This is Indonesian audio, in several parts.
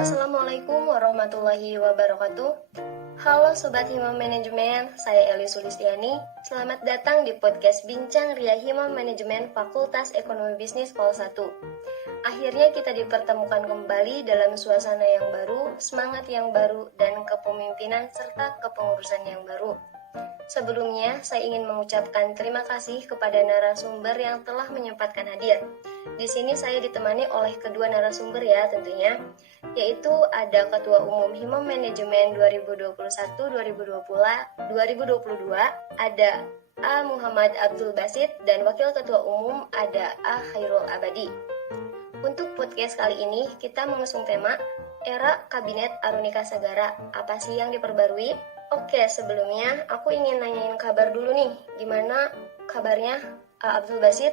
Assalamualaikum warahmatullahi wabarakatuh. Halo Sobat Hima Manajemen, saya Eli Sulistiani. Selamat datang di podcast Bincang Ria Hima Manajemen Fakultas Ekonomi Bisnis Pol 1. Akhirnya kita dipertemukan kembali dalam suasana yang baru, semangat yang baru, dan kepemimpinan serta kepengurusan yang baru. Sebelumnya, saya ingin mengucapkan terima kasih kepada narasumber yang telah menyempatkan hadir. Di sini saya ditemani oleh kedua narasumber ya tentunya, yaitu ada Ketua Umum Hima Manajemen 2021-2022, ada A. Muhammad Abdul Basit, dan Wakil Ketua Umum ada A. Khairul Abadi. Untuk podcast kali ini, kita mengusung tema Era Kabinet Arunika Sagara, apa sih yang diperbarui? Oke, sebelumnya aku ingin nanyain kabar dulu nih. Gimana kabarnya Abdul Basit?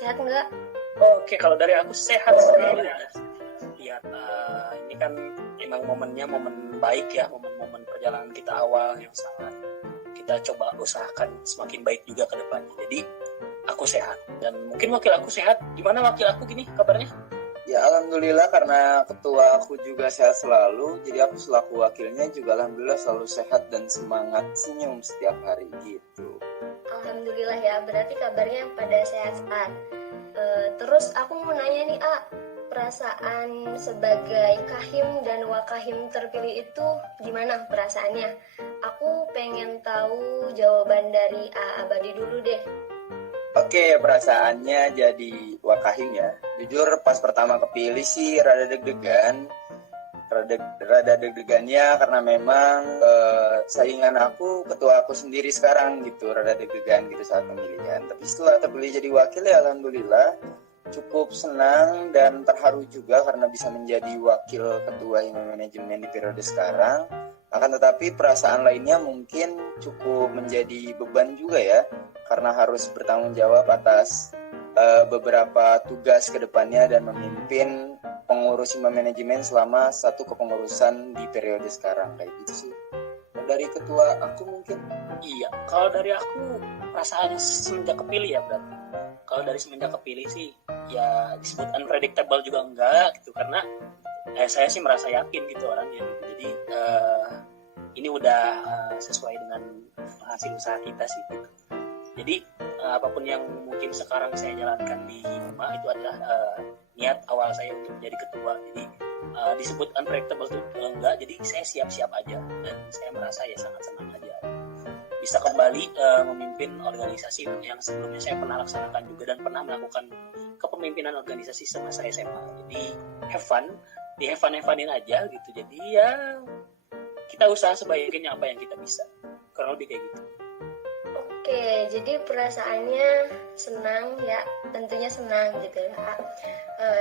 Sehat nggak? Oke, kalau dari aku sehat sekali. Lihat, ini kan emang momennya momen baik ya, momen-momen perjalanan kita awal yang sangat kita coba usahakan semakin baik juga ke depannya. Jadi aku sehat dan mungkin wakil aku sehat. Gimana wakil aku gini kabarnya? Ya alhamdulillah, karena ketua aku juga sehat selalu, jadi aku selaku wakilnya juga alhamdulillah selalu sehat dan semangat senyum setiap hari gitu. Alhamdulillah ya, berarti kabarnya pada sehat-sehat. Terus aku mau nanya nih perasaan sebagai Kahim dan Wakahim terpilih itu gimana perasaannya? Aku pengen tahu jawaban dari A. Abadi dulu deh. Oke, perasaannya jadi wakahim ya. Jujur pas pertama kepilih sih rada deg-degan. Rada deg-degannya karena memang saingan aku, ketua aku sendiri sekarang gitu. Rada deg-degan gitu saat pemilihan. Tapi setelah terpilih jadi wakil ya alhamdulillah cukup senang dan terharu juga karena bisa menjadi wakil ketua Hima Manajemen di periode sekarang. Akan tetapi perasaan lainnya mungkin cukup menjadi beban juga ya, karena harus bertanggung jawab atas beberapa tugas ke depannya dan memimpin pengurus Hima Manajemen selama satu kepengurusan di periode sekarang, kayak gitu sih. Dari ketua aku mungkin? Iya, kalau dari aku perasaannya semenjak kepilih ya berarti. Kalau dari semenjak kepilih sih ya disebut unpredictable juga enggak gitu, karena saya sih merasa yakin gitu orangnya gitu. Jadi ini udah sesuai dengan hasil usaha kita sih gitu. Jadi apapun yang mungkin sekarang saya jalankan di Hima itu adalah niat awal saya untuk menjadi ketua. Jadi disebut unpredictable itu enggak, jadi saya siap-siap aja dan saya merasa ya sangat senang aja bisa kembali memimpin organisasi yang sebelumnya saya pernah laksanakan juga dan pernah melakukan kepemimpinan organisasi semasa SMA. Jadi have fun-in aja gitu. Jadi ya kita usaha sebaiknya apa yang kita bisa, kurang lebih kayak gitu. Oke, jadi perasaannya senang ya, tentunya senang gitu ya.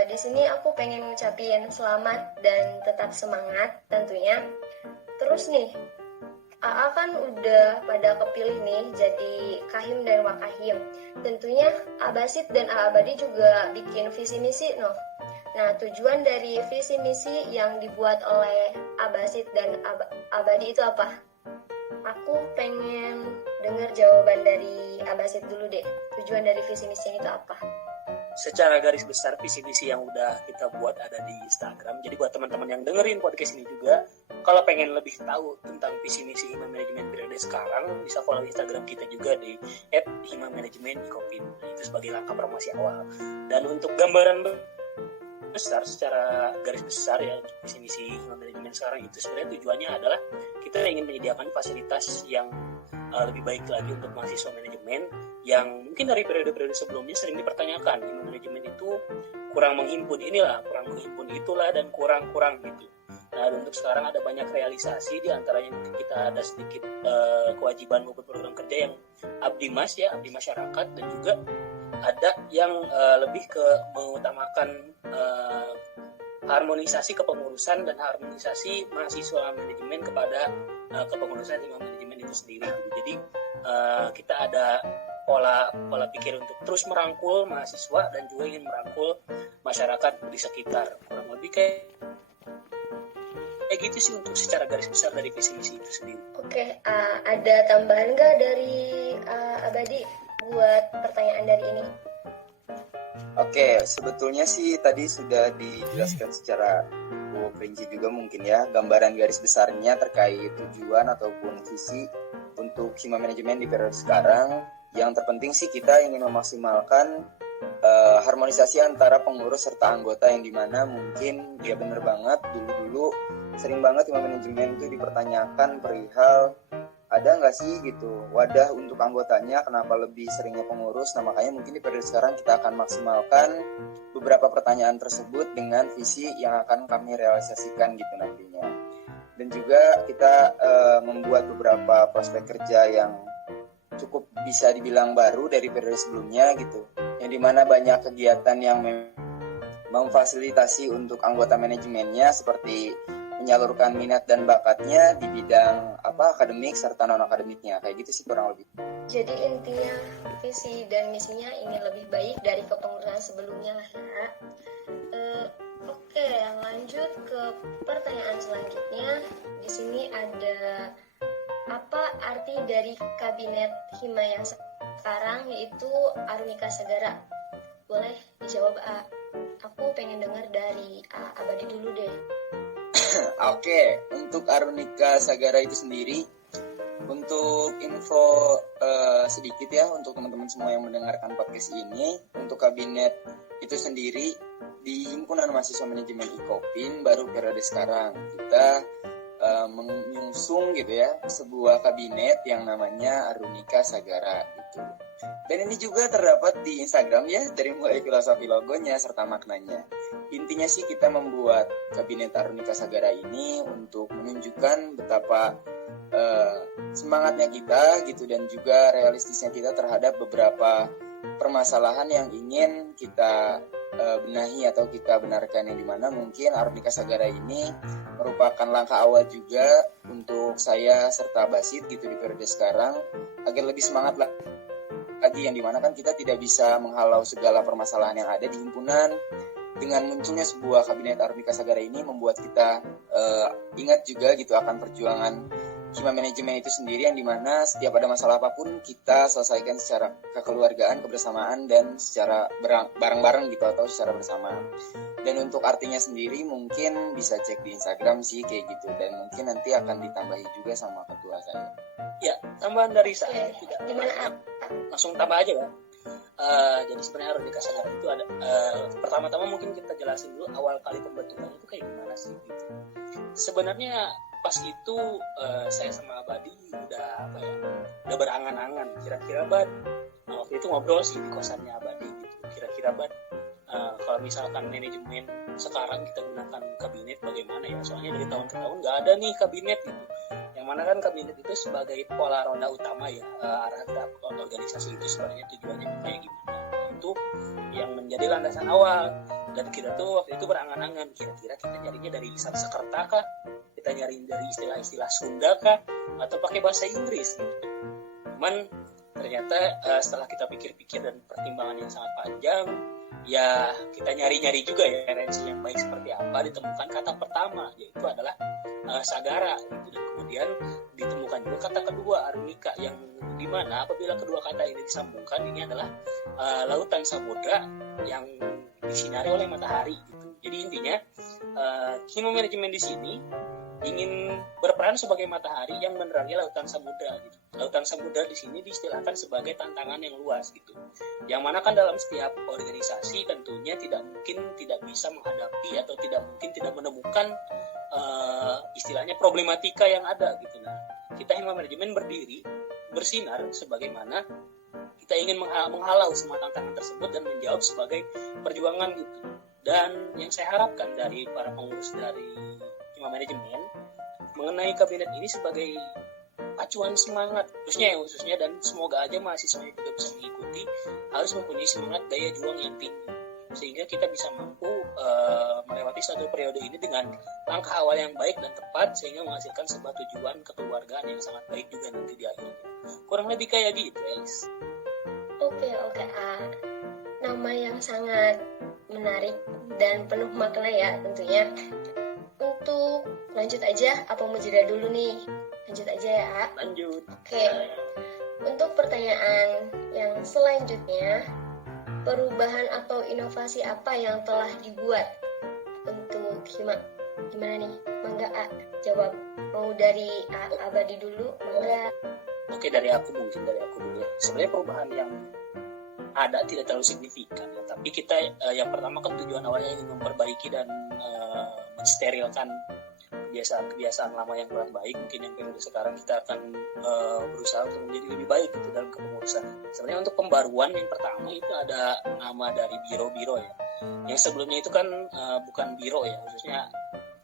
Di sini aku pengen ngucapin selamat dan tetap semangat tentunya. Terus nih, AA kan udah pada kepilih nih jadi Kahim dan Wakahim. Tentunya Abasit dan A. Abadi juga bikin visi misi noh. Nah, tujuan dari visi misi yang dibuat oleh Abasit dan Abadi itu apa? Aku pengen dengar jawaban dari Abasit dulu deh. Tujuan dari visi misi itu apa? Secara garis besar visi misi yang udah kita buat ada di Instagram. Jadi buat teman-teman yang dengerin podcast ini juga, kalau pengen lebih tahu tentang visi misi Hima Manajemen periode sekarang, bisa follow Instagram kita juga di @himamanajemen_ikopin. Itu sebagai langkah promosi awal. Dan untuk gambaran besar, secara garis besar ya, visi misi Hima Manajemen sekarang itu sebenarnya tujuannya adalah kita ingin menyediakan fasilitas yang lebih baik lagi untuk mahasiswa manajemen yang mungkin dari periode-periode sebelumnya sering dipertanyakan, Hima Manajemen itu kurang menghimpun inilah, kurang menghimpun itulah, dan kurang gitu. Nah, untuk sekarang ada banyak realisasi, di antaranya kita ada sedikit kewajiban maupun program kerja yang abdi masyarakat, dan juga ada yang lebih ke mengutamakan harmonisasi kepengurusan dan harmonisasi mahasiswa manajemen kepada kepengurusan Hima Manajemen itu sendiri. Jadi kita ada pola pikir untuk terus merangkul mahasiswa dan juga ingin merangkul masyarakat di sekitar. Kurang lebih kayak gitu sih untuk secara garis besar dari visi misi itu sendiri. Oke, ada tambahan nggak dari Abadi buat pertanyaan dari ini? Oke, sebetulnya sih tadi sudah dijelaskan secara cukup rinci juga mungkin ya, gambaran garis besarnya terkait tujuan ataupun visi untuk Hima Manajemen di periode sekarang. Yang terpenting sih kita ingin memaksimalkan harmonisasi antara pengurus serta anggota, yang dimana mungkin ya bener banget dulu sering banget Hima Manajemen itu dipertanyakan perihal ada nggak sih gitu wadah untuk anggotanya, kenapa lebih seringnya pengurus. Nah makanya mungkin di periode sekarang kita akan maksimalkan beberapa pertanyaan tersebut dengan visi yang akan kami realisasikan gitu nantinya. Dan juga kita membuat beberapa prospek kerja yang cukup bisa dibilang baru dari periode sebelumnya gitu, yang dimana banyak kegiatan yang memfasilitasi untuk anggota manajemennya, seperti menyalurkan minat dan bakatnya di bidang akademik serta non akademiknya, kayak gitu sih kurang lebih. Jadi intinya visi dan misinya ingin lebih baik dari kepengurusan sebelumnya lah ya. Oke, lanjut ke pertanyaan selanjutnya. Di sini ada apa arti dari kabinet Hima yang sekarang, yaitu Arunika Sagara? Boleh dijawab A. Aku pengen dengar dari Abadi dulu deh. Oke, untuk Arunika Sagara itu sendiri, untuk info sedikit ya untuk teman-teman semua yang mendengarkan podcast ini, untuk kabinet itu sendiri di Himpunan Mahasiswa Manajemen IKOPIN baru periode sekarang kita mengusung gitu ya sebuah kabinet yang namanya Arunika Sagara gitu. Dan ini juga terdapat di Instagram ya, dari mulai filosofi logonya serta maknanya. Intinya sih kita membuat kabinet Arunika Sagara ini untuk menunjukkan betapa semangatnya kita gitu, dan juga realistisnya kita terhadap beberapa permasalahan yang ingin kita benahi atau kita benarkan, yang dimana mungkin Arunika Sagara ini merupakan langkah awal juga untuk saya serta Basit gitu di periode sekarang agar lebih semangat lagi, yang dimana kan kita tidak bisa menghalau segala permasalahan yang ada di himpunan. Dengan munculnya sebuah kabinet Arunika Sagara ini membuat kita ingat juga gitu akan perjuangan Hima Manajemen itu sendiri, yang dimana setiap ada masalah apapun kita selesaikan secara kekeluargaan, kebersamaan, dan secara bareng-bareng gitu atau secara bersama. Dan untuk artinya sendiri mungkin bisa cek di Instagram sih kayak gitu, dan mungkin nanti akan ditambahi juga sama ketua saya. Ya, tambahan dari saya tidak Gimana? langsung tambah aja kan. Jadi sebenarnya Arunika Sagara itu ada pertama-tama mungkin kita jelasin dulu awal kali pembentukan itu kayak gimana sih gitu. Sebenarnya pas itu saya sama Abadi udah berangan-angan kira-kira Bad, waktu itu ngobrol sih di kosannya Abadi gitu, kira-kira Bad kalau misalkan manajemen sekarang kita gunakan kabinet bagaimana ya, soalnya dari tahun ke tahun nggak ada nih kabinet gitu, yang mana kan kabinet itu sebagai pola roda utama ya, arah gerak organisasi itu sebenarnya tujuannya kayak gimana, itu yang menjadi landasan awal. Dan kita tuh waktu itu berangan-angan kira-kira kita nyarinya dari Sanskerta kah, kita nyari dari istilah-istilah Sunda kah, atau pakai bahasa Inggris gitu. Cuman ternyata setelah kita pikir-pikir dan pertimbangan yang sangat panjang, ya kita nyari-nyari juga ya referensi yang baik seperti apa, ditemukan kata pertama yaitu adalah Sagara gitu. Dan kemudian ditemukan juga kata kedua Arunika, yang dimana apabila kedua kata ini disambungkan, ini adalah lautan samudra yang disinari oleh matahari gitu. Jadi intinya Hima Manajemen di sini ingin berperan sebagai matahari yang menerangi lautan samudra gitu. Lautan samudra di sini diistilahkan sebagai tantangan yang luas gitu. Yang mana kan dalam setiap organisasi tentunya tidak mungkin tidak bisa menghadapi atau tidak mungkin tidak menemukan istilahnya problematika yang ada gitu. Nah, kita Hima Manajemen berdiri bersinar sebagaimana kita ingin menghalau semua tantangan tersebut dan menjawab sebagai perjuangan gitu. Dan yang saya harapkan dari para pengurus dari Hima Manajemen mengenai kabinet ini sebagai acuan semangat khususnya dan semoga aja mahasiswanya juga bisa mengikuti, harus mempunyai semangat daya juang yang tinggi sehingga kita bisa mampu melewati satu periode ini dengan langkah awal yang baik dan tepat sehingga menghasilkan sebuah tujuan kekeluargaan yang sangat baik juga nanti di akhirnya. Kurang lebih kayak gitu, Elis. Oke, nama yang sangat menarik dan penuh makna ya tentunya. Untuk lanjut aja, apa mau jeda dulu nih? Lanjut aja ya. Lanjut. Oke. Untuk pertanyaan yang selanjutnya, perubahan atau inovasi apa yang telah dibuat untuk Hima Gimana nih? Mangga A, jawab. Mau dari Abadi dulu, mangga. Oke, dari aku dulu ya. Sebenarnya perubahan yang ada tidak terlalu signifikan ya, tapi kita yang pertama kan tujuan awalnya ingin memperbaiki dan mensterilkan kebiasaan lama yang kurang baik. Mungkin yang periode sekarang kita akan berusaha untuk menjadi lebih baik gitu dalam kepengurusan. Sebenarnya untuk pembaruan yang pertama itu ada nama dari biro-biro ya. Yang sebelumnya itu kan bukan biro ya, khususnya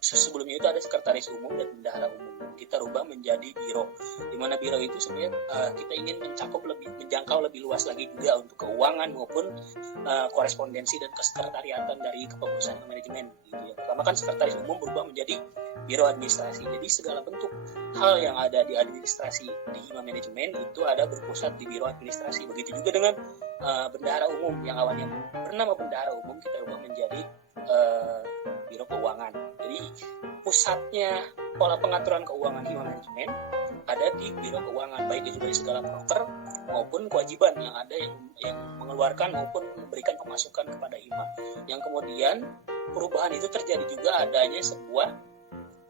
sebelumnya itu ada sekretaris umum dan bendahara umum. Kita rubah menjadi biro, di mana biro itu sebenarnya kita ingin menjangkau lebih luas lagi juga untuk keuangan maupun korespondensi dan kesekretariatan dari kepengurusan manajemen gitu ya. Pertama kan sekretaris umum berubah menjadi biro administrasi, jadi segala bentuk hal yang ada di administrasi di hima manajemen itu ada berpusat di biro administrasi. Begitu juga dengan bendahara umum yang awalnya bernama bendahara umum, kita rubah menjadi biro keuangan. Jadi pusatnya pola pengaturan keuangan hima manajemen ada di biro keuangan, baik itu dari segala proker maupun kewajiban yang ada yang mengeluarkan maupun memberikan pemasukan kepada hima. Yang kemudian perubahan itu terjadi juga adanya sebuah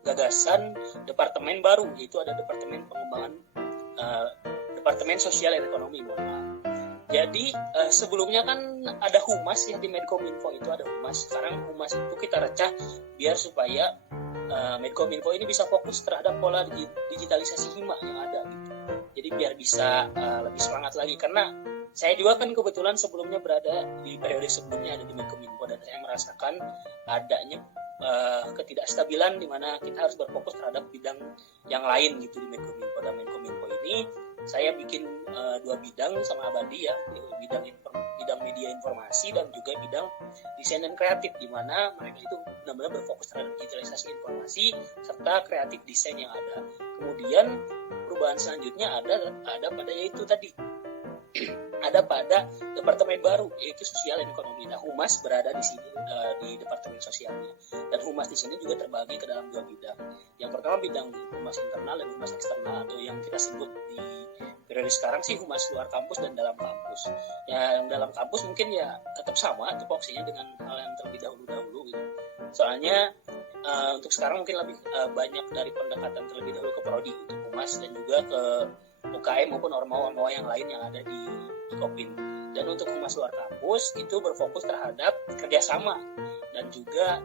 gagasan departemen baru, yaitu ada departemen pengembangan departemen sosial dan ekonomi. Jadi sebelumnya kan ada humas ya, di Menkominfo itu ada humas. Sekarang humas itu kita recah biar supaya Menkominfo ini bisa fokus terhadap pola digitalisasi hima yang ada gitu. Jadi biar bisa lebih semangat lagi, karena saya juga kan kebetulan sebelumnya berada di periode sebelumnya ada di Menkominfo, dan saya merasakan adanya ketidakstabilan di mana kita harus berfokus terhadap bidang yang lain gitu di Menkominfo. Dan Menkominfo ini saya bikin 2 bidang sama Abadi ya, bidang media informasi dan juga bidang desain dan kreatif, di mana mereka itu benar-benar berfokus terhadap digitalisasi informasi serta kreatif desain yang ada. Kemudian perubahan selanjutnya ada pada yaitu tadi ada pada departemen baru, yaitu sosial dan ekonomi. Nah, humas berada di sini di departemen sosialnya, dan humas di sini juga terbagi ke dalam 2 bidang. Yang pertama bidang humas internal dan humas eksternal, atau yang kita sebut di periode sekarang sih humas luar kampus dan dalam kampus. Yang dalam kampus mungkin ya tetap sama tupoksinya dengan hal yang terlebih dahulu gitu. Soalnya untuk sekarang mungkin lebih banyak dari pendekatan terlebih dahulu ke prodi untuk humas, dan juga ke UKM maupun ormawa-ormawa yang lain yang ada di Kopin. Dan untuk humas luar kampus itu berfokus terhadap kerjasama dan juga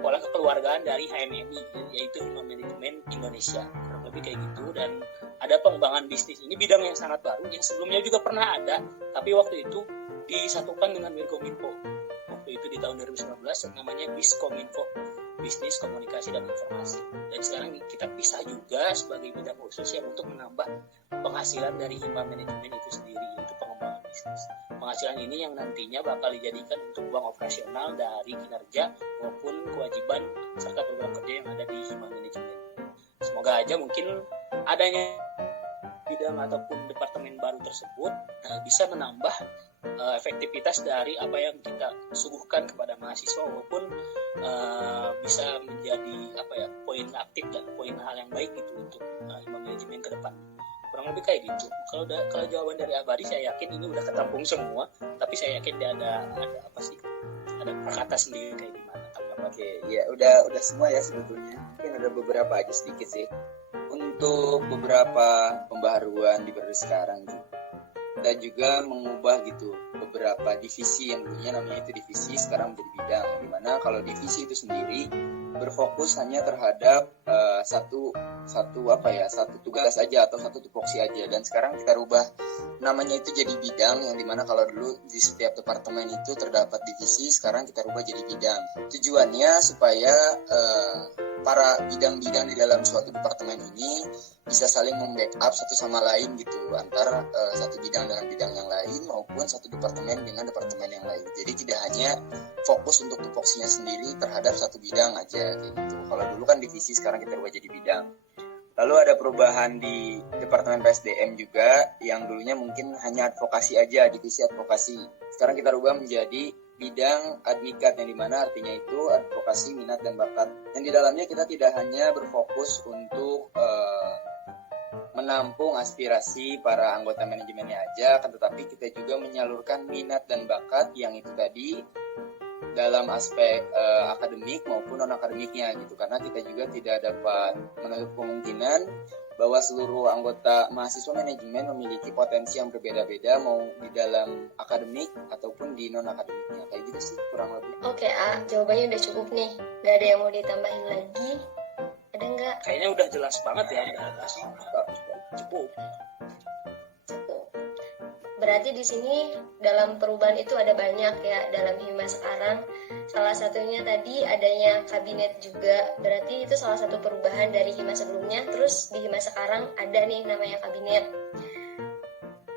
pola kekeluargaan dari HMMI, yaitu Hima Manajemen Indonesia, kurang lebih kayak gitu. Dan ada pengembangan bisnis, ini bidang yang sangat baru yang sebelumnya juga pernah ada, tapi waktu itu disatukan dengan Menkominfo. Waktu itu di tahun 2019 namanya Biskominfo, Bisnis, Komunikasi, dan Informasi. Dan sekarang kita pisah juga sebagai bidang khusus yang untuk menambah penghasilan dari hima manajemen itu sendiri, yaitu pengembangan bisnis. Penghasilan ini yang nantinya bakal dijadikan untuk uang operasional dari kinerja maupun kewajiban serta program kerja yang ada di hima manajemen. Semoga aja mungkin adanya bidang ataupun departemen baru tersebut bisa menambah efektivitas dari apa yang kita suguhkan kepada mahasiswa, maupun bisa menjadi poin aktif dan poin hal yang baik gitu untuk hima manajemen ke depan. Kurang lebih kayak gitu. Kalau jawaban dari Abadi, saya yakin ini udah ketampung semua, tapi saya yakin dia ada perkata sendiri kayak gimana. Oke, ya udah semua ya sebetulnya. Mungkin ada beberapa aja sedikit sih. Untuk beberapa pembaharuan di periode sekarang gitu. Dan juga mengubah gitu beberapa divisi yang dulunya namanya itu divisi, sekarang menjadi bidang. Dimana kalau divisi itu sendiri berfokus hanya terhadap satu tugas aja atau satu tupoksi aja, dan sekarang kita rubah namanya itu jadi bidang, yang dimana kalau dulu di setiap departemen itu terdapat divisi, sekarang kita rubah jadi bidang. Tujuannya supaya para bidang-bidang di dalam suatu departemen ini bisa saling membackup satu sama lain gitu, antara satu bidang dengan bidang yang lain maupun satu departemen dengan departemen yang lain. Jadi tidak hanya fokus untuk tupoksinya sendiri terhadap satu bidang aja kayak gitu. Kalau dulu kan divisi, sekarang kita rubah jadi bidang. Lalu ada perubahan di Departemen PSDM juga, yang dulunya mungkin hanya advokasi aja, divisi advokasi. Sekarang kita rubah menjadi bidang admikat, yang dimana artinya itu advokasi, minat, dan bakat. Yang di dalamnya kita tidak hanya berfokus untuk menampung aspirasi para anggota manajemennya aja, kan, tetapi kita juga menyalurkan minat dan bakat yang itu tadi dalam aspek akademik maupun non akademiknya gitu, karena kita juga tidak dapat menutup kemungkinan bahwa seluruh anggota mahasiswa manajemen memiliki potensi yang berbeda-beda, mau di dalam akademik ataupun di non akademiknya, kayak gitu sih kurang lebih. Oke, jawabannya udah cukup nih, nggak ada yang mau ditambahin lagi, ada nggak? Kayaknya udah jelas banget ya, udah sih cukup. Berarti di sini dalam perubahan itu ada banyak ya dalam hima sekarang. Salah satunya tadi adanya kabinet juga. Berarti itu salah satu perubahan dari hima sebelumnya. Terus di hima sekarang ada nih namanya kabinet.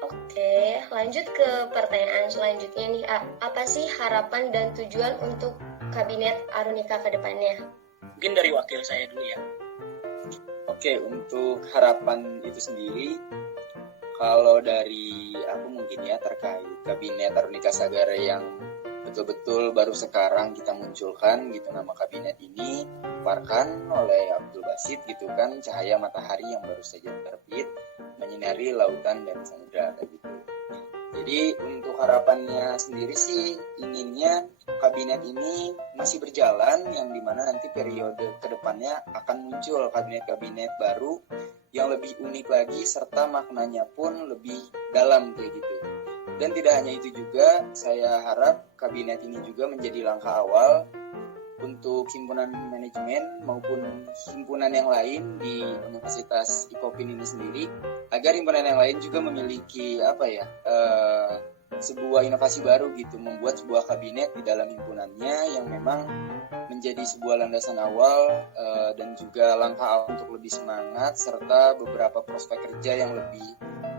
Oke, lanjut ke pertanyaan selanjutnya nih. Apa sih harapan dan tujuan untuk kabinet Arunika ke depannya? Mungkin dari wakil saya dulu ya. Oke, untuk harapan itu sendiri, kalau dari aku mungkin ya terkait kabinet Arunika Sagara yang betul-betul baru sekarang kita munculkan gitu, nama kabinet ini dipaparkan oleh Abdul Basit gitu kan, cahaya matahari yang baru saja terbit menyinari lautan dan samudra gitu. Jadi untuk harapannya sendiri sih inginnya kabinet ini masih berjalan, yang dimana nanti periode kedepannya akan muncul kabinet-kabinet baru yang lebih unik lagi serta maknanya pun lebih dalam kayak gitu. Dan tidak hanya itu juga, saya harap kabinet ini juga menjadi langkah awal untuk himpunan manajemen maupun himpunan yang lain di Universitas IKOPIN ini sendiri, agar himpunan yang lain juga memiliki sebuah inovasi baru gitu, membuat sebuah kabinet di dalam himpunannya yang memang menjadi sebuah landasan awal dan juga langkah awal untuk lebih semangat serta beberapa prospek kerja yang lebih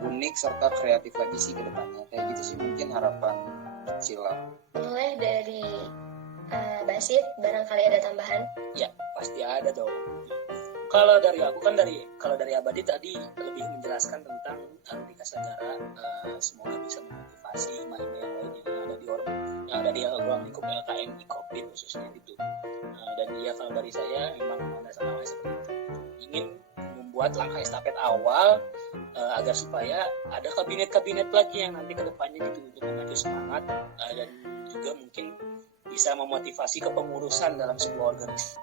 unik serta kreatif lagi sih ke depannya. Kayak gitu sih mungkin harapan kecil lah. Mulai dari Basit, barangkali ada tambahan? Ya, pasti ada dong. Kalau dari aku kan kalau dari Abadi tadi lebih menjelaskan tentang Arunika Sagara, semoga bisa memotivasi hima-hima yang lainnya yang ada di ruang lingkup LKM IKOPIN khususnya gitu. Dan kalau dari saya memang landasan awalnya seperti itu, ingin membuat langkah estafet awal agar supaya ada kabinet-kabinet lagi yang nanti kedepannya gitu untuk memacu semangat dan juga mungkin bisa memotivasi kepengurusan dalam sebuah organisasi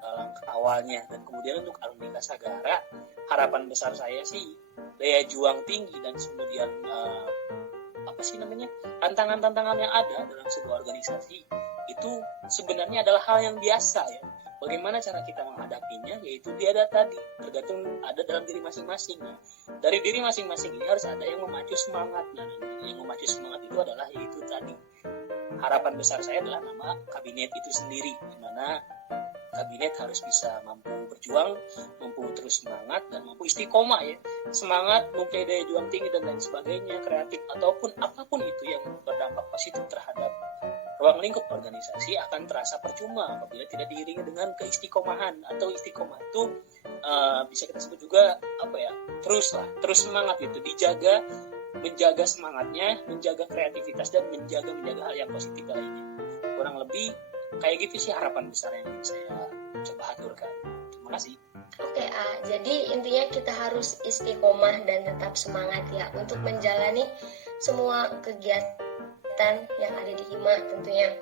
langkah awalnya. Dan kemudian untuk Arunika Sagara, harapan besar saya sih daya juang tinggi dan kemudian tantangan-tantangan yang ada dalam sebuah organisasi itu sebenarnya adalah hal yang biasa ya. Bagaimana cara kita menghadapinya, yaitu dia ada tadi, tergantung ada dalam diri masing-masing. Dari diri masing-masing ini harus ada yang memacu semangat, dan yang memacu semangat itu adalah yaitu tadi. Harapan besar saya adalah nama kabinet itu sendiri, di mana kabinet harus bisa mampu berjuang, mampu terus semangat, dan mampu istiqomah ya. Semangat, mempunyai daya juang tinggi, dan lain sebagainya, kreatif, ataupun apapun itu yang berdampak positif terhadap ruang lingkup organisasi akan terasa percuma apabila tidak diiringi dengan keistiqomahan. Atau istiqomah itu bisa kita sebut juga terus semangat gitu, menjaga semangatnya, menjaga kreativitas, dan menjaga hal yang positif lainnya. Kurang lebih kayak gitu sih harapan besar yang ingin saya coba aturkan. Terima kasih. Oke, jadi intinya kita harus istiqomah dan tetap semangat ya untuk menjalani semua kegiatan yang ada di HIMA tentunya.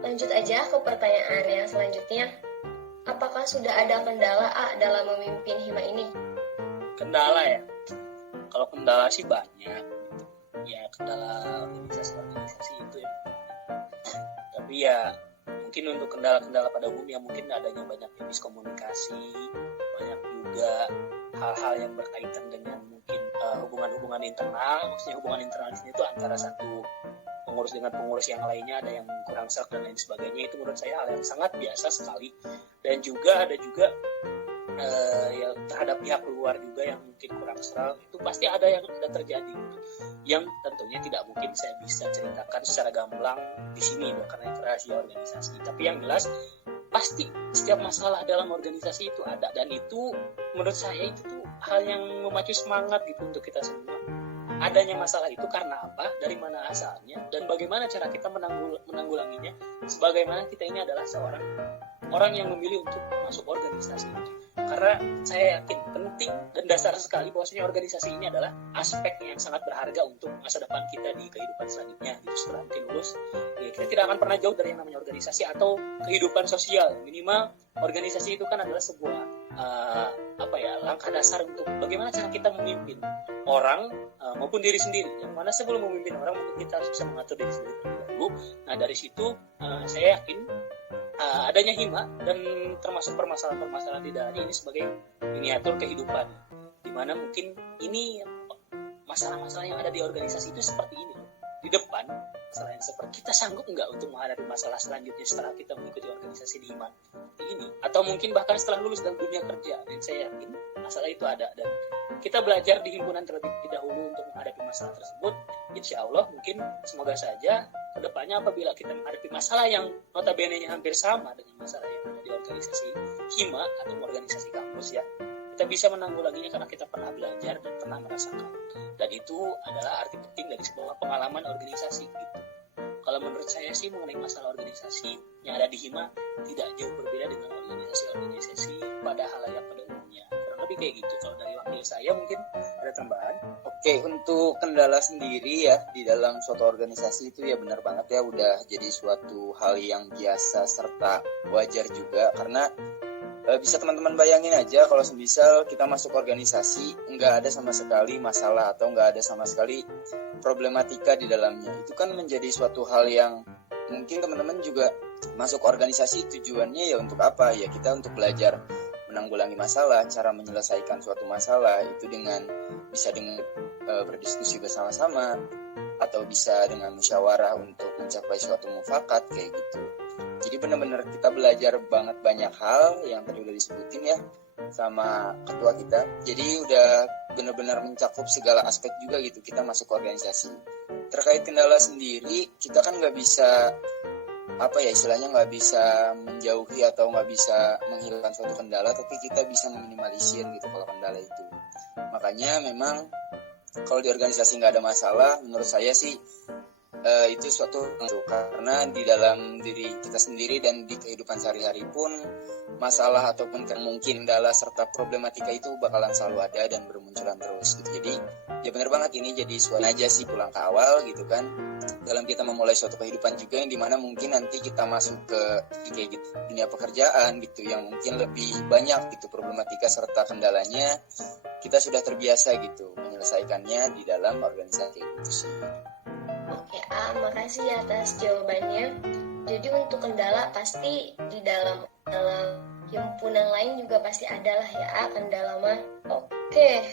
Lanjut aja ke pertanyaan yang selanjutnya. Apakah sudah ada kendala dalam memimpin HIMA ini? Kendala ya? Kalau kendala sih banyak. Ya kendala organisasi itu ya. Tapi ya mungkin untuk kendala-kendala pada umumnya mungkin adanya banyak miskomunikasi, banyak juga hal-hal yang berkaitan dengan mungkin hubungan-hubungan internal. Maksudnya hubungan internal di sini itu antara satu pengurus dengan pengurus yang lainnya, ada yang kurang serk dan lain sebagainya. Itu menurut saya hal yang sangat biasa sekali. Dan juga ada juga ya terhadap pihak luar juga yang mungkin kurang serk, itu pasti ada yang sudah terjadi gitu. Yang tentunya tidak mungkin saya bisa ceritakan secara gamblang di sini karena itu rahasia organisasi. Tapi yang jelas pasti setiap masalah dalam organisasi itu ada, dan itu menurut saya itu tuh hal yang memacu semangat gitu untuk kita semua. Adanya masalah itu karena apa, dari mana asalnya, dan bagaimana cara kita menanggulanginya, sebagaimana kita ini adalah seorang orang yang memilih untuk masuk organisasi. Karena saya yakin penting dan dasar sekali bahwasanya organisasi ini adalah aspek yang sangat berharga untuk masa depan kita di kehidupan selanjutnya. Itu setelah mungkin lulus, ya kita tidak akan pernah jauh dari yang namanya organisasi atau kehidupan sosial. Minimal organisasi itu kan adalah sebuah langkah dasar untuk bagaimana cara kita memimpin orang maupun diri sendiri. Yang mana sebelum memimpin orang mungkin kita harus bisa mengatur diri sendiri terlebih dahulu. Nah dari situ saya yakin adanya hima dan termasuk permasalahan-permasalahan di dalamnya ini sebagai miniatur kehidupan, di mana mungkin ini masalah-masalah yang ada di organisasi itu seperti ini loh. Di depan masalah yang seperti kita sanggup nggak untuk menghadapi masalah selanjutnya setelah kita mengikuti organisasi di hima ini, atau mungkin bahkan setelah lulus dalam dunia kerja. Dan saya yakin masalah itu ada dan kita belajar di himpunan terlebih dahulu untuk menghadapi masalah tersebut. Insya Allah mungkin semoga saja kedepannya apabila kita menghadapi masalah yang notabene-nya hampir sama dengan masalah yang ada di organisasi hima atau organisasi kampus ya, kita bisa menanggulanginya karena kita pernah belajar dan pernah merasakan. Dan itu adalah arti penting dari sebuah pengalaman organisasi gitu. Kalau menurut saya sih mengenai masalah organisasi yang ada di hima tidak jauh berbeda dengan organisasi-organisasi pada halayak pada umumnya. Kurang lebih kayak gitu. Kalau dari wakil saya mungkin ada tambahan. Oke, untuk kendala sendiri ya di dalam suatu organisasi itu ya benar banget ya udah jadi suatu hal yang biasa serta wajar juga, karena bisa teman-teman bayangin aja kalau semisal kita masuk organisasi nggak ada sama sekali masalah atau nggak ada sama sekali problematika di dalamnya. Itu kan menjadi suatu hal yang mungkin teman-teman juga masuk organisasi tujuannya ya untuk apa? Ya kita untuk belajar menanggulangi masalah, cara menyelesaikan suatu masalah itu bisa dengan berdiskusi bersama-sama atau bisa dengan musyawarah untuk mencapai suatu mufakat kayak gitu. Jadi benar-benar kita belajar banget banyak hal yang tadi udah disebutin ya sama ketua kita. Jadi udah benar-benar mencakup segala aspek juga gitu kita masuk organisasi. Terkait kendala sendiri, kita kan nggak bisa istilahnya nggak bisa menjauhi atau nggak bisa menghilangkan suatu kendala, tapi kita bisa meminimalisir gitu kalau kendala itu. Makanya memang kalau di organisasi nggak ada masalah, menurut saya sih itu suatu karena di dalam diri kita sendiri dan di kehidupan sehari-hari pun masalah ataupun mungkin kendala serta problematika itu bakalan selalu ada dan bermunculan terus gitu. Jadi ya benar banget ini jadi suatu aja sih pulang ke awal gitu kan dalam kita memulai suatu kehidupan juga yang dimana mungkin nanti kita masuk ke kayak gitu dunia pekerjaan gitu yang mungkin lebih banyak gitu problematika serta kendalanya, kita sudah terbiasa gitu menyelesaikannya di dalam organisasi gitu sih. Oke, makasih atas jawabannya. Jadi untuk kendala pasti di dalam himpunan lain juga pasti ada lah ya kendala mah. Oke,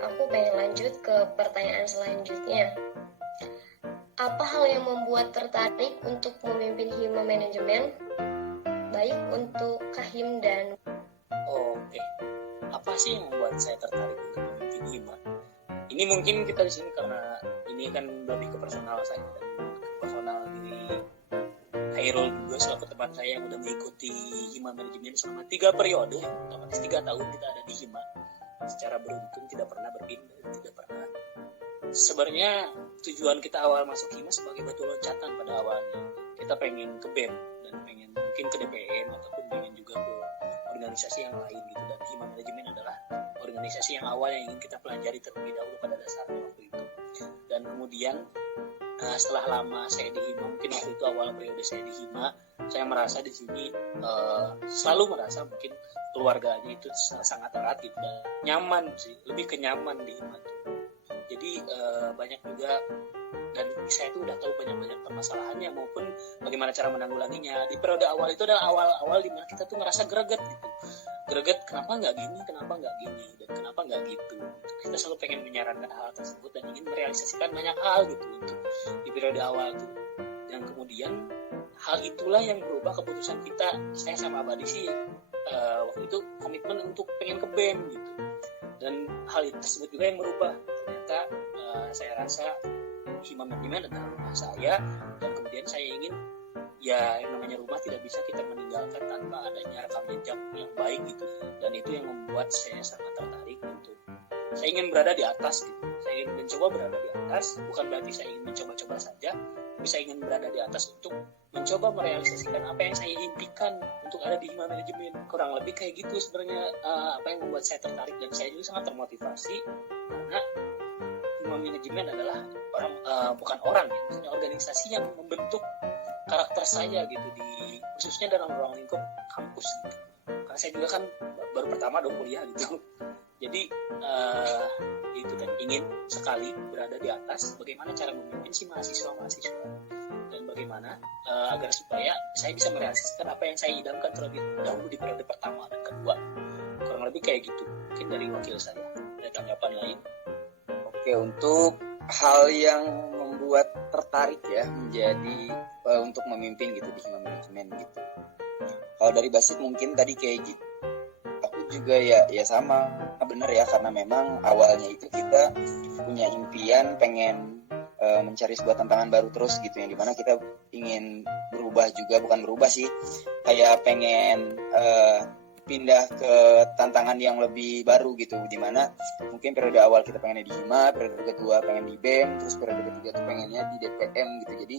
aku pengen lanjut ke pertanyaan selanjutnya. Apa hal yang membuat tertarik untuk memimpin hima manajemen? Baik untuk Kahim dan... Oke, apa sih yang membuat saya tertarik untuk memimpin hima? Ini mungkin kita di sini karena ini kan lebih ke personal saya dan personal diri Hairul juga selaku teman saya yang udah mengikuti hima manajemen selama 3 periode, otomatis 3 tahun kita ada di hima secara beruntun, tidak pernah berpindah, tidak pernah. Sebenarnya tujuan kita awal masuk hima sebagai batu loncatan pada awalnya. Kita pengen ke BEM dan pengen mungkin ke DPM ataupun pengen juga ke organisasi yang lain gitu, dan hima manajemen adalah organisasi yang awal yang ingin kita pelajari terlebih dahulu pada dasarnya waktu itu. Dan kemudian setelah lama saya di hima, mungkin waktu itu awal periode saya di hima, saya merasa di sini selalu merasa mungkin keluarganya itu sangat erat gitu dan nyaman sih, lebih ke nyaman di hima tuh. Jadi banyak juga, dan saya tuh udah tahu banyak permasalahannya maupun bagaimana cara menanggulanginya. Di periode awal itu adalah awal di mana kita tuh ngerasa greget gitu. Greget kenapa nggak gini, dan kenapa nggak gitu. Kita selalu pengen menyarankan hal tersebut dan ingin merealisasikan banyak hal gitu untuk di periode awal tuh. Dan kemudian hal itulah yang berubah keputusan kita, saya sama Abadi sih waktu itu komitmen untuk pengen ke BEM gitu. Dan hal tersebut juga yang berubah. Ternyata saya rasa hima manajemen adalah rumah saya, dan kemudian saya ingin ya yang namanya rumah tidak bisa kita meninggalkan tanpa adanya rekam jejak yang baik gitu. Dan itu yang membuat saya sangat tertarik untuk saya ingin berada di atas gitu. Saya ingin mencoba berada di atas, bukan berarti saya ingin mencoba-coba saja, tapi saya ingin berada di atas untuk mencoba merealisasikan apa yang saya impikan untuk ada di Hima Manajemen. Kurang lebih kayak gitu sebenarnya apa yang membuat saya tertarik, dan saya juga sangat termotivasi karena Hima Manajemen adalah bukan orang ya, maksudnya organisasi yang membentuk karakter saya gitu, di khususnya dalam ruang lingkup kampus gitu. Karena saya juga kan baru pertama dong kuliah gitu. Jadi itu kan ingin sekali berada di atas, bagaimana cara memimpin si mahasiswa-mahasiswa, dan bagaimana agar supaya saya bisa merealisasikan apa yang saya idamkan terlebih dahulu di periode pertama dan kedua. Kurang lebih kayak gitu. Mungkin dari wakil saya. Ada tanggapan lain? Oke, untuk hal yang membuat tertarik ya menjadi untuk memimpin gitu di Hima Manajemen gitu. Kalau dari Basit mungkin tadi kayak gitu. Aku juga ya sama, bener ya, karena memang awalnya itu kita punya impian pengen mencari sebuah tantangan baru terus gitu, yang dimana kita ingin berubah juga, bukan berubah sih, kayak pengen pindah ke tantangan yang lebih baru gitu, dimana mungkin periode awal kita pengennya di Hima, periode kedua pengen di BEM, terus periode ketiga tuh pengennya di DPM gitu. Jadi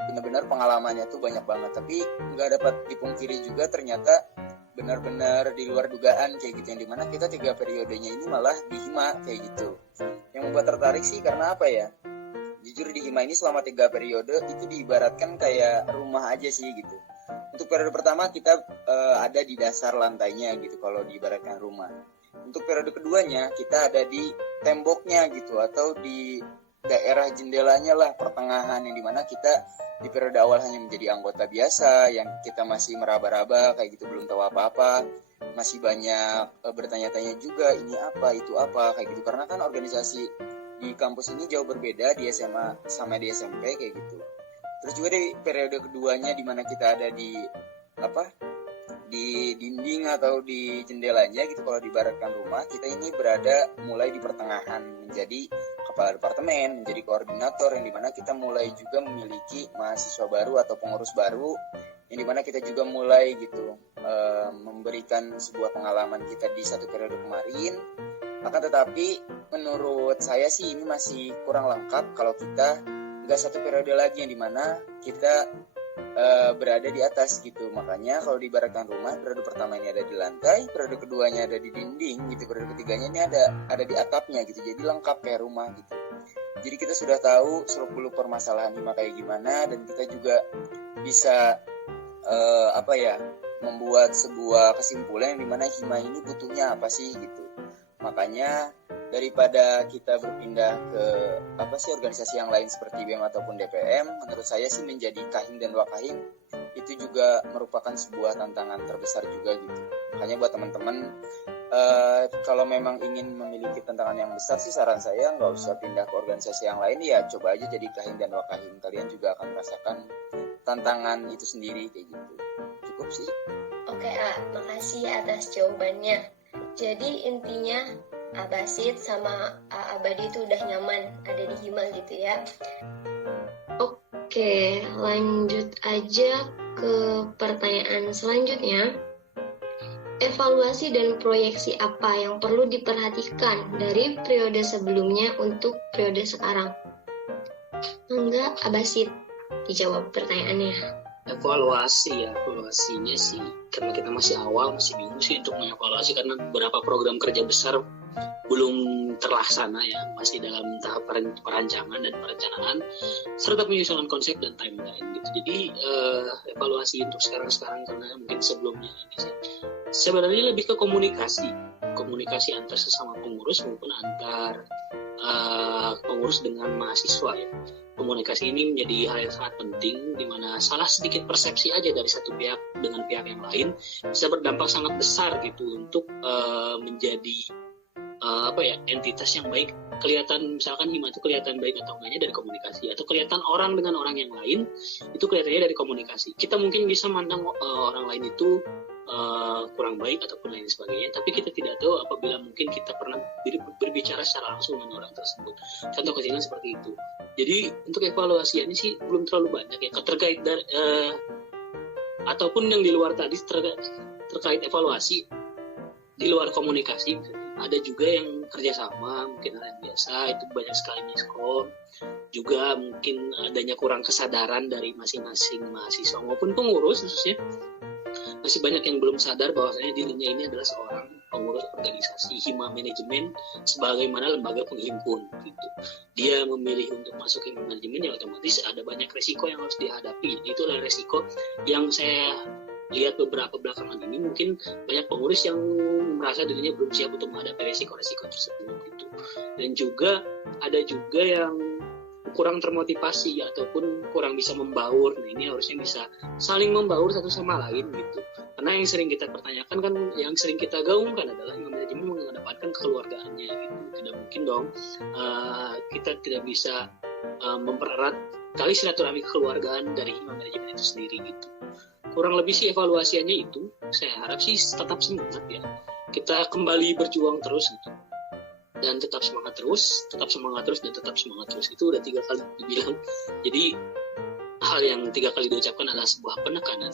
benar-benar pengalamannya tuh banyak banget, tapi nggak dapat dipungkiri juga ternyata benar-benar di luar dugaan kayak gitu, yang dimana kita 3 periodenya ini malah di Hima kayak gitu. Yang membuat tertarik sih karena apa ya, jujur di Hima ini selama 3 periode itu diibaratkan kayak rumah aja sih gitu. Untuk periode pertama kita ada di dasar lantainya gitu kalau diibaratkan rumah. Untuk periode keduanya kita ada di temboknya gitu, atau di daerah jendelanya lah, pertengahan, yang dimana kita di periode awal hanya menjadi anggota biasa yang kita masih meraba-raba kayak gitu, belum tahu apa-apa, masih banyak bertanya-tanya juga ini apa itu apa kayak gitu, karena kan organisasi di kampus ini jauh berbeda di SMA sama di SMP kayak gitu. Terus juga di periode keduanya di mana kita ada di di dinding atau di jendelanya gitu, kalau diibaratkan rumah, kita ini berada mulai di pertengahan, menjadi kepala departemen, menjadi koordinator, yang dimana kita mulai juga memiliki mahasiswa baru atau pengurus baru, yang dimana kita juga mulai gitu memberikan sebuah pengalaman kita di 1 periode kemarin. Akan tetapi menurut saya sih ini masih kurang lengkap kalau kita nggak 1 periode lagi, yang dimana kita berada di atas gitu. Makanya kalau diibaratkan rumah, periode pertama ini ada di lantai, periode keduanya ada di dinding gitu, periode ketiganya ini ada di atapnya gitu. Jadi lengkap kayak rumah gitu. Jadi kita sudah tahu seluk-beluk permasalahan Hima kayak gimana, dan kita juga bisa membuat sebuah kesimpulan yang dimana Hima ini butuhnya apa sih gitu. Makanya daripada kita berpindah ke organisasi yang lain seperti BEM ataupun DPM, menurut saya sih menjadi Kahim dan Wakahim itu juga merupakan sebuah tantangan terbesar juga gitu. Makanya buat teman-teman kalau memang ingin memiliki tantangan yang besar sih, saran saya nggak usah pindah ke organisasi yang lain, ya coba aja jadi Kahim dan Wakahim, kalian juga akan merasakan tantangan itu sendiri kayak gitu. Cukup sih. Oke, makasih atas jawabannya. Jadi intinya Basit sama Abadi itu udah nyaman ada di Hima gitu ya. Oke, lanjut aja ke pertanyaan selanjutnya. Evaluasi dan proyeksi apa yang perlu diperhatikan dari periode sebelumnya untuk periode sekarang? Enggak, Basit dijawab pertanyaannya. Evaluasinya sih, karena kita masih awal, masih bingung sih untuk mengevaluasi, karena beberapa program kerja besar belum terlaksana ya, masih dalam tahap perancangan dan perencanaan serta penyusunan konsep dan timeline gitu. Jadi evaluasi untuk sekarang karena mungkin sebelumnya ini sih sebenarnya lebih ke komunikasi antar sesama pengurus maupun antar pengurus dengan mahasiswa ya. Komunikasi ini menjadi hal yang sangat penting, di mana salah sedikit persepsi aja dari satu pihak dengan pihak yang lain bisa berdampak sangat besar gitu untuk menjadi entitas yang baik. Kelihatan misalkan Hima itu kelihatan baik atau enggaknya dari komunikasi, atau kelihatan orang dengan orang yang lain itu kelihatannya dari komunikasi. Kita mungkin bisa mandang orang lain itu kurang baik ataupun lain sebagainya, tapi kita tidak tahu apabila mungkin kita pernah berbicara secara langsung dengan orang tersebut. Contoh kecilnya seperti itu. Jadi untuk evaluasi ini sih belum terlalu banyak ya, terkait dari ataupun yang di luar tadi terkait evaluasi di luar komunikasi. Ada juga yang kerjasama, mungkin hal yang biasa, itu banyak sekali miskom. juga mungkin adanya kurang kesadaran dari masing-masing mahasiswa maupun pengurus khususnya. Masih banyak yang belum sadar bahwasanya dirinya ini adalah seorang pengurus organisasi hima manajemen sebagaimana lembaga penghimpun gitu. Dia memilih untuk masuk hima manajemen, ya otomatis ada banyak resiko yang harus dihadapi. Itu adalah resiko yang saya lihat beberapa belakangan ini, mungkin banyak pengurus yang merasa dirinya belum siap untuk menghadapi resiko-resiko tersebut gitu. Dan juga ada juga yang kurang termotivasi ataupun kurang bisa membaur. Nah, ini harusnya bisa saling membaur satu sama lain gitu. Karena yang sering kita pertanyakan kan, yang sering kita gaungkan adalah hima manajemen mengedepankan kekeluargaannya gitu. Tidak mungkin dong kita tidak bisa mempererat tali silaturahmi kekeluargaan dari hima manajemen itu sendiri gitu. Kurang lebih sih evaluasinya itu, saya harap sih tetap semangat ya. Kita kembali berjuang terus gitu. Dan tetap semangat terus, dan tetap semangat terus. Itu udah 3 kali dibilang. Jadi hal yang 3 kali diucapkan adalah sebuah penekanan.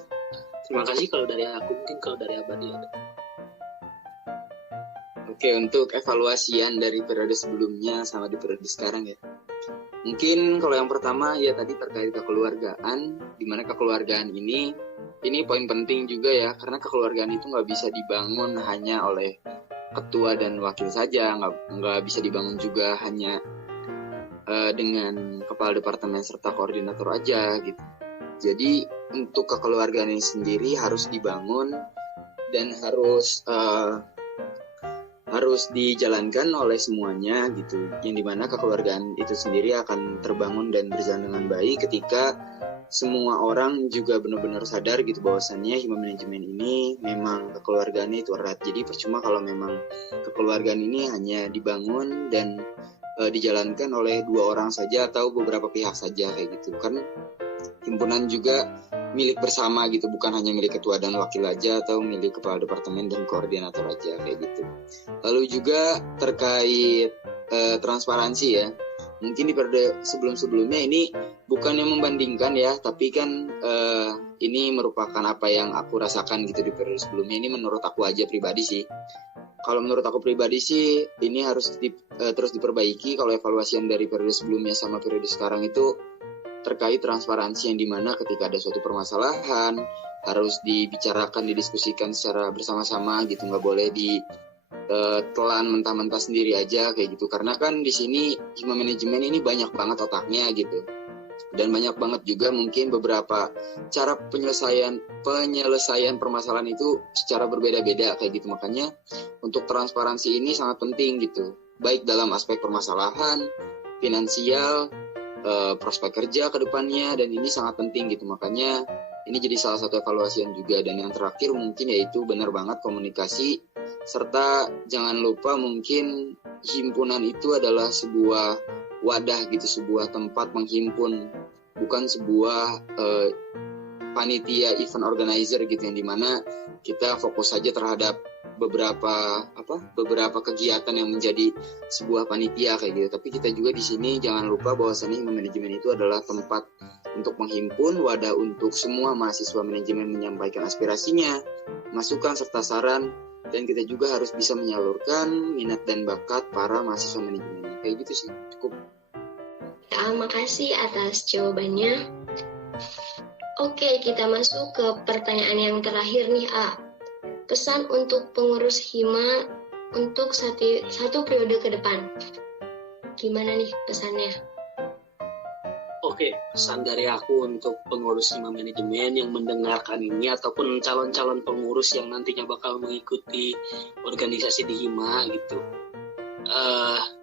Terima kasih kalau dari aku, mungkin kalau dari Abadi ada. Oke, untuk evaluasian dari periode sebelumnya sama di periode sekarang ya. Mungkin kalau yang pertama ya tadi terkait kekeluargaan, di mana kekeluargaan ini poin penting juga ya, karena kekeluargaan itu nggak bisa dibangun hanya oleh ketua dan wakil saja, nggak bisa dibangun juga hanya dengan kepala departemen serta koordinator aja gitu. Jadi untuk kekeluargaan ini sendiri harus dibangun dan harus dijalankan oleh semuanya gitu, yang dimana kekeluargaan itu sendiri akan terbangun dan berjalan dengan baik ketika semua orang juga benar-benar sadar gitu bahwasannya hima manajemen ini memang kekeluargaannya itu erat. Jadi percuma kalau memang kekeluargaan ini hanya dibangun dan dijalankan oleh 2 orang saja atau beberapa pihak saja kayak gitu. Kan himpunan juga milik bersama gitu, bukan hanya milik ketua dan wakil aja atau milik kepala departemen dan koordinator aja kayak gitu. Lalu juga terkait transparansi ya. Mungkin di periode sebelum-sebelumnya ini bukan yang membandingkan ya, tapi kan ini merupakan apa yang aku rasakan gitu di periode sebelumnya. Ini menurut aku aja pribadi sih. Kalau menurut aku pribadi sih ini harus terus diperbaiki. Kalau evaluasian dari periode sebelumnya sama periode sekarang itu terkait transparansi, yang dimana ketika ada suatu permasalahan harus dibicarakan, didiskusikan secara bersama-sama gitu, nggak boleh ditelan mentah-mentah sendiri aja kayak gitu. Karena kan di sini hima manajemen ini banyak banget otaknya gitu, dan banyak banget juga mungkin beberapa cara penyelesaian permasalahan itu secara berbeda-beda kayak gitu. Makanya untuk transparansi ini sangat penting gitu, baik dalam aspek permasalahan, finansial, prospek kerja ke depannya, dan ini sangat penting gitu. Makanya ini jadi salah satu evaluasian juga. Dan yang terakhir mungkin yaitu benar banget komunikasi, serta jangan lupa mungkin himpunan itu adalah sebuah wadah gitu, sebuah tempat menghimpun, bukan sebuah panitia event organizer gitu, yang dimana kita fokus saja terhadap beberapa kegiatan yang menjadi sebuah panitia kayak gitu. Tapi kita juga di sini jangan lupa bahwasannya hima manajemen itu adalah tempat untuk menghimpun, wadah untuk semua mahasiswa manajemen menyampaikan aspirasinya, masukan serta saran, dan kita juga harus bisa menyalurkan minat dan bakat para mahasiswa manajemen. Kayak gitu sih, cukup. Makasih atas jawabannya. Oke, kita masuk ke pertanyaan yang terakhir nih, A. Pesan untuk pengurus hima untuk satu periode ke depan. Gimana nih pesannya? Oke, pesan dari aku untuk pengurus hima manajemen yang mendengarkan ini ataupun calon-calon pengurus yang nantinya bakal mengikuti organisasi di hima gitu.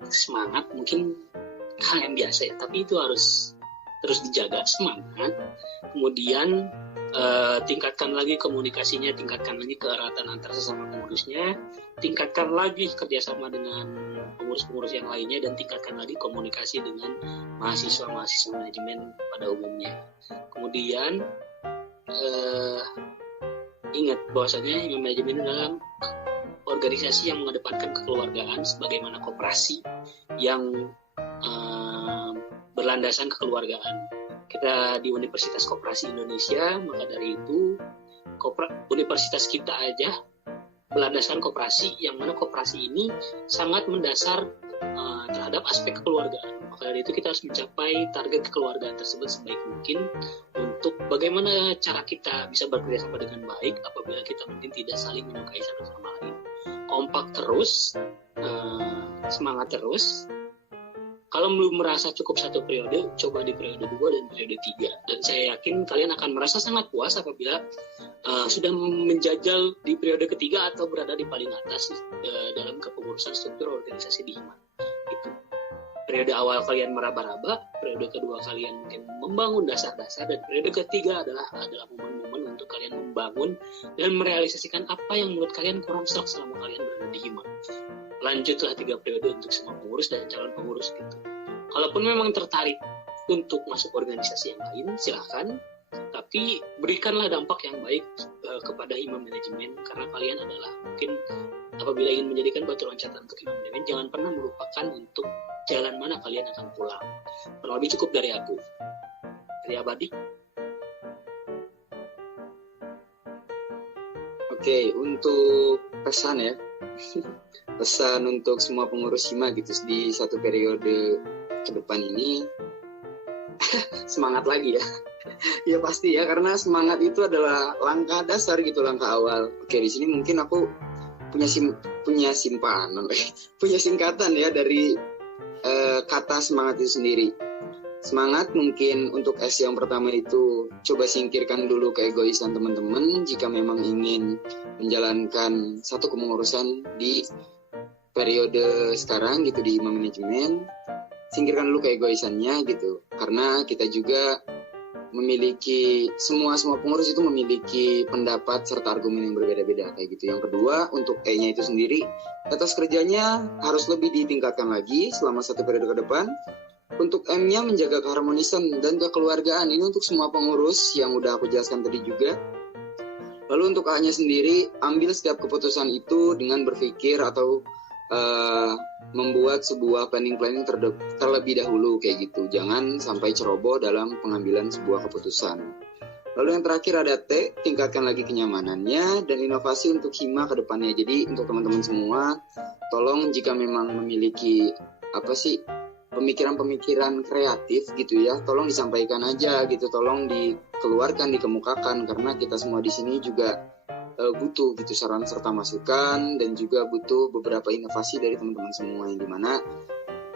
Semangat mungkin hal yang biasa ya, tapi itu harus terus dijaga semangat. Kemudian tingkatkan lagi komunikasinya, tingkatkan lagi keeratan antar sesama pengurusnya, tingkatkan lagi kerjasama dengan pengurus-pengurus yang lainnya, dan tingkatkan lagi komunikasi dengan mahasiswa-mahasiswa manajemen pada umumnya. Kemudian ingat bahwasanya hima manajemen adalah organisasi yang mengedepankan kekeluargaan sebagaimana koperasi yang berlandasan kekeluargaan. Kita di Universitas Koperasi Indonesia, maka dari itu universitas kita aja berlandaskan koperasi, yang mana koperasi ini sangat mendasar terhadap aspek kekeluargaan. Maka dari itu kita harus mencapai target kekeluargaan tersebut sebaik mungkin untuk bagaimana cara kita bisa bekerja sama dengan baik apabila kita mungkin tidak saling menyukai satu sama lain. Kompak terus, semangat terus. Kalau belum merasa cukup satu periode, coba di periode 2 dan periode 3. Dan saya yakin kalian akan merasa sangat puas apabila sudah menjajal di periode ketiga atau berada di paling atas dalam kepengurusan struktur organisasi di HIMA. Itu. Periode awal kalian meraba-raba, periode kedua kalian mungkin membangun dasar-dasar, dan periode ketiga adalah momen-momen untuk kalian membangun dan merealisasikan apa yang menurut kalian kurang serap selama kalian berada di HIMA. Lanjutlah 3 periode untuk semua pengurus dan calon pengurus gitu. Kalaupun memang tertarik untuk masuk organisasi yang lain, silahkan. Tapi berikanlah dampak yang baik kepada HIMA manajemen, karena kalian adalah mungkin apabila ingin menjadikan batu loncatan untuk HIMA manajemen, jangan pernah melupakan untuk jalan mana kalian akan pulang. Kurang lebih cukup dari aku. Dari Abadi. Oke, untuk pesan ya. Pesan untuk semua pengurus HIMA gitu di satu periode ke depan ini, semangat lagi ya. Ya pasti ya, karena semangat itu adalah langkah dasar gitu, langkah awal. Oke, di sini mungkin aku punya simpanan, punya singkatan ya dari kata semangat itu sendiri. Semangat mungkin untuk S yang pertama itu coba singkirkan dulu keegoisan teman-teman jika memang ingin menjalankan satu kepengurusan di periode sekarang gitu di HIMA manajemen. Singkirkan dulu keegoisannya gitu, karena kita juga memiliki semua pengurus itu memiliki pendapat serta argumen yang berbeda-beda kayak gitu. Yang kedua, untuk E-nya itu sendiri, etos kerjanya harus lebih ditingkatkan lagi selama satu periode ke depan. Untuk M-nya menjaga keharmonisan dan kekeluargaan, ini untuk semua pengurus yang udah aku jelaskan tadi juga. Lalu untuk A-nya sendiri, ambil setiap keputusan itu dengan berpikir atau membuat sebuah planning terlebih dahulu kayak gitu. Jangan sampai ceroboh dalam pengambilan sebuah keputusan. Lalu yang terakhir ada T, tingkatkan lagi kenyamanannya dan inovasi untuk HIMA ke depannya. Jadi untuk teman-teman semua, tolong jika memang memiliki pemikiran-pemikiran kreatif gitu ya, tolong disampaikan aja gitu, tolong dikeluarkan, dikemukakan, karena kita semua di sini juga butuh gitu saran serta masukan, dan juga butuh beberapa inovasi dari teman-teman semua, yang dimana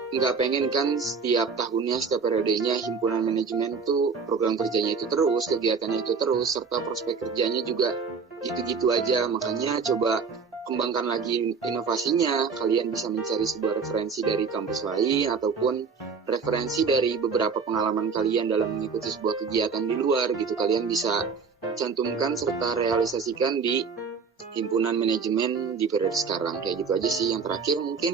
nggak pengen kan setiap tahunnya, setiap periodenya himpunan manajemen tuh program kerjanya itu terus, kegiatannya itu terus, serta prospek kerjanya juga gitu-gitu aja. Makanya coba kembangkan lagi inovasinya. Kalian bisa mencari sebuah referensi dari kampus lain ataupun referensi dari beberapa pengalaman kalian dalam mengikuti sebuah kegiatan di luar gitu. Kalian bisa cantumkan serta realisasikan di himpunan manajemen di periode sekarang. Kayak gitu aja sih. Yang terakhir mungkin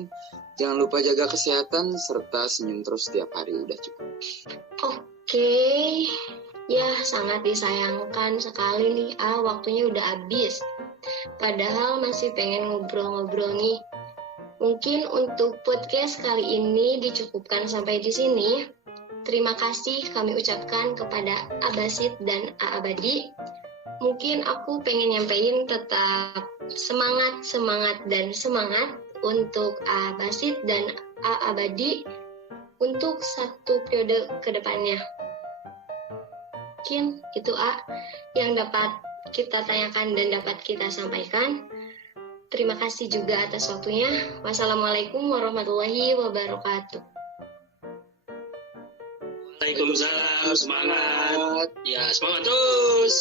jangan lupa jaga kesehatan serta senyum terus setiap hari. Udah cukup. Oke. Ya, sangat disayangkan sekali nih. Waktunya udah habis. Padahal masih pengen ngobrol-ngobrol nih. Mungkin untuk podcast kali ini dicukupkan sampai di sini. Terima kasih kami ucapkan kepada Abasid dan A Abadi. Mungkin aku pengen nyampein tetap semangat untuk Abasid dan A Abadi untuk satu periode ke depannya. Mungkin itu yang dapat kita tanyakan dan dapat kita sampaikan. Terima kasih juga atas waktunya. Wassalamualaikum warahmatullahi wabarakatuh. Waalaikumsalam, semangat. Ya, semangat terus.